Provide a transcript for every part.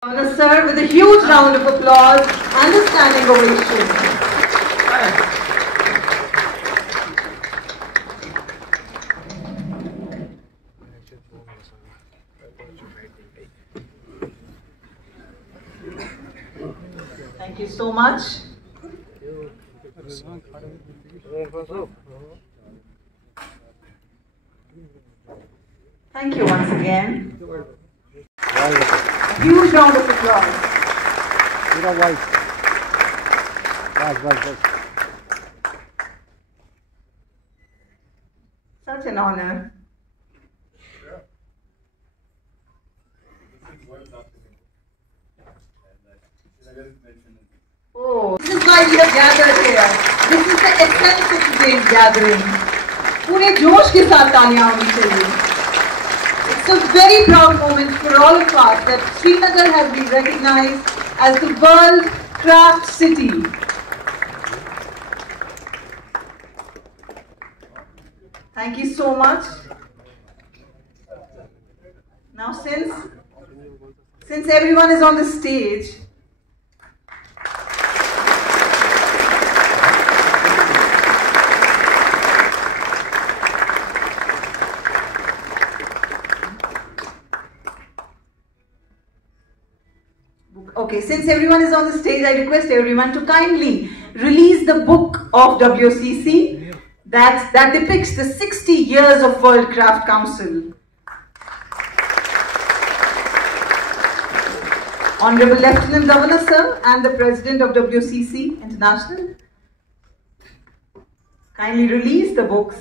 Honor, sir, with a huge round of applause and a standing ovation. Thank you so much. Thank you once again. A huge round of applause. Such an honor. Oh, this is why we have gathered here. This is the essence of today's gathering. पूरे जोश के साथ तालियां होनी चाहिए. It's a very proud moment for all of us that Srinagar has been recognized as the World Craft City. Thank you so much. Now since everyone is on the stage, I request everyone to kindly release the book of WCC that depicts the 60 years of World Craft Council. Honorable Lieutenant Governor, sir, and the President of WCC International, kindly release the books.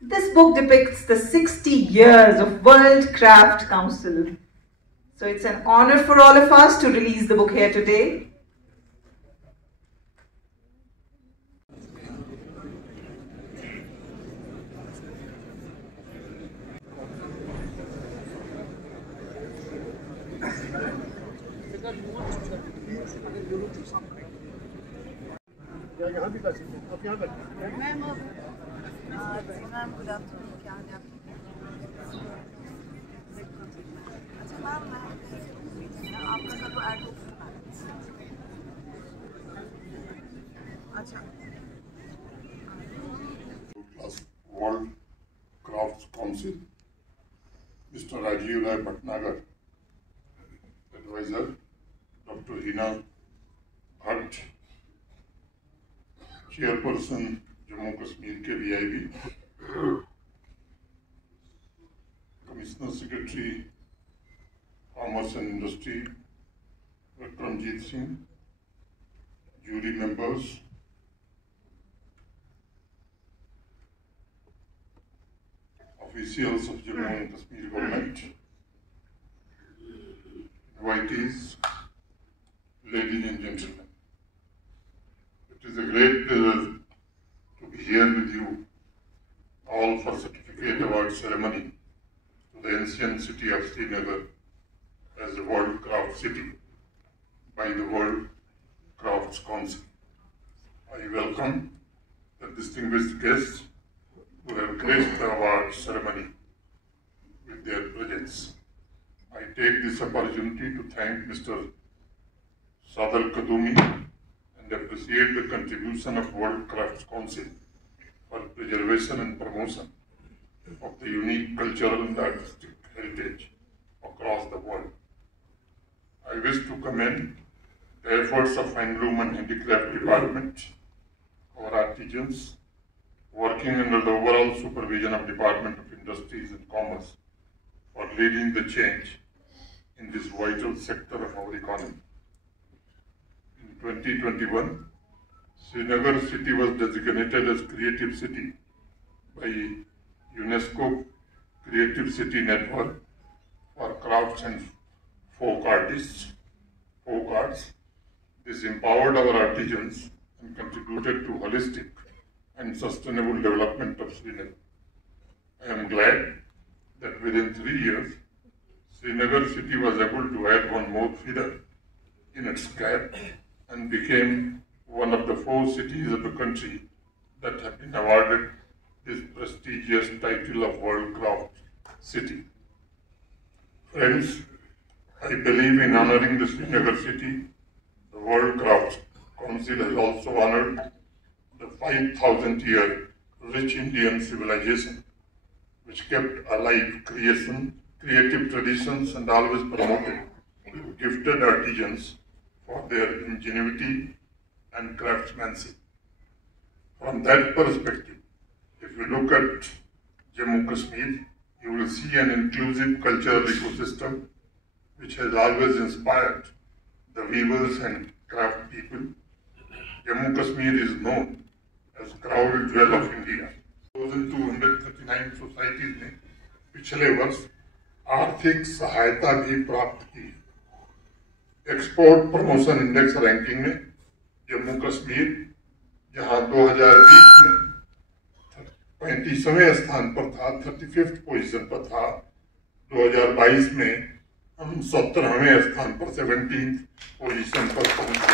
This book depicts the 60 years of World Craft Council. So it's an honor for all of us to release the book here today. World Crafts Council, Mr. Rajiv Rai Bhatnagar, Advisor, Dr. Hina Bhatt, Chairperson Jammu Kashmir ke VIB, Commissioner Secretary, Commerce and Industry, Vikramjit Singh, jury members, officials of Jammu and Kashmir government, invitees, ladies and gentlemen. It is a great pleasure to be here with you all for certificate award ceremony to the ancient city of Srinagar as the World Craft City by the World Crafts Council. I welcome the distinguished guests who have graced the award ceremony with their presence. I take this opportunity to thank Mr. Sadal Kadumi and appreciate the contribution of World Crafts Council for preservation and promotion of the unique cultural and artistic heritage across the world. I wish to commend the efforts of Handloom and Handicraft Department, our artisans, working under the overall supervision of Department of Industries and Commerce for leading the change in this vital sector of our economy. In 2021, Srinagar city was designated as Creative City by UNESCO Creative City Network for crafts and folk arts. This empowered our artisans and contributed to holistic and sustainable development of Srinagar. I am glad that within 3 years, Srinagar city was able to add one more feather in its cap and became one of the 4 cities of the country that have been awarded this prestigious title of World Craft City. Friends, I believe in honoring the Srinagar city. The World Craft Council has also honored the 5,000-year rich Indian civilization, which kept alive creative traditions, and always promoted gifted artisans for their ingenuity and craftsmanship. From that perspective, if you look at Jammu Kashmir, you will see an inclusive cultural ecosystem which has always inspired the weavers and craft people. Jammu Kashmir is known as crowd jewel of India. 239 societies ने पिछले वर्ष आर्थिक सहायता भी प्राप्त की। Export promotion index ranking में जम्मू कश्मीर, जहां 2020 में 35वें स्थान पर था, 35th पोजीशन पर था, 2022 में हम 17वें स्थान पर 17th पोजीशन पर पहुंचे।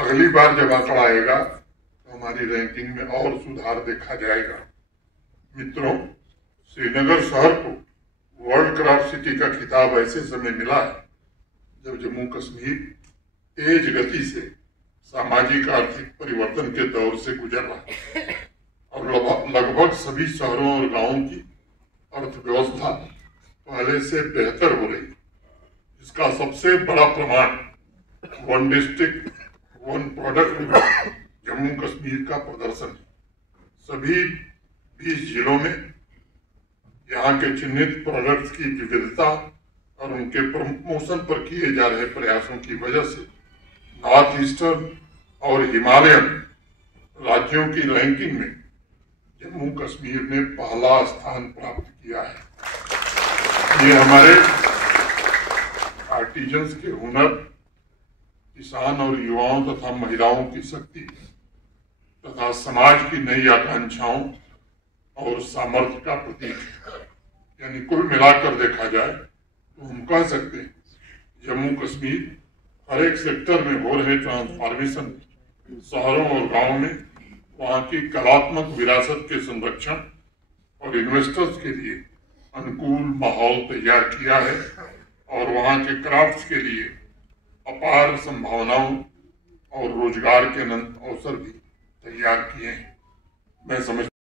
अगली बार जब आंकड़ा आएगा तो हमारी रैंकिंग में और सुधार देखा जाएगा। मित्रों, श्रीनगर शहर को वर्ल्ड क्राफ्ट सिटी का खिताब ऐसे समय मिला है जब जम्मू कश्मीर तेज गति से सामाजिक आर्थिक परिवर्तन के दौर से गुजर रहा है और लगभग सभी शहरों और गांवों की अर्थव्यवस्था पहले से बेहतर हो रही है। इसका सबसे बड़ा प्रमाण one district one product Jammu Kashmir का प्रदर्शन है। सभी 20 जिलों में यहाँ के चिन्हित प्रोडक्ट्स की विविधता और उनके प्रमोशन पर किए जा रहे प्रयासों की वजह से नॉर्थ ईस्टर्न और हिमालयन राज्यों की रैंकिंग में जम्मू कश्मीर ने पहला स्थान प्राप्त किया है। ये हमारे आर्टिजन्स के हुनर, किसान और युवाओं तथा महिलाओं की शक्ति तथा समाज की नई आकांक्षाओं और सामर्थ्य का प्रतीक है। यानी कुल मिलाकर देखा जाए तो हम कह सकते हैं जम्मू कश्मीर हर एक सेक्टर में हो रहे ट्रांसफॉर्मेशन, शहरों और गांवों में वहां की कलात्मक विरासत के संरक्षण और इन्वेस्टर्स के लिए अनुकूल माहौल तैयार किया है और वहां के क्राफ्ट्स के लिए अपार संभावनाओं और रोजगार के अनंत अवसर भी तैयार किए हैं। मैं समझता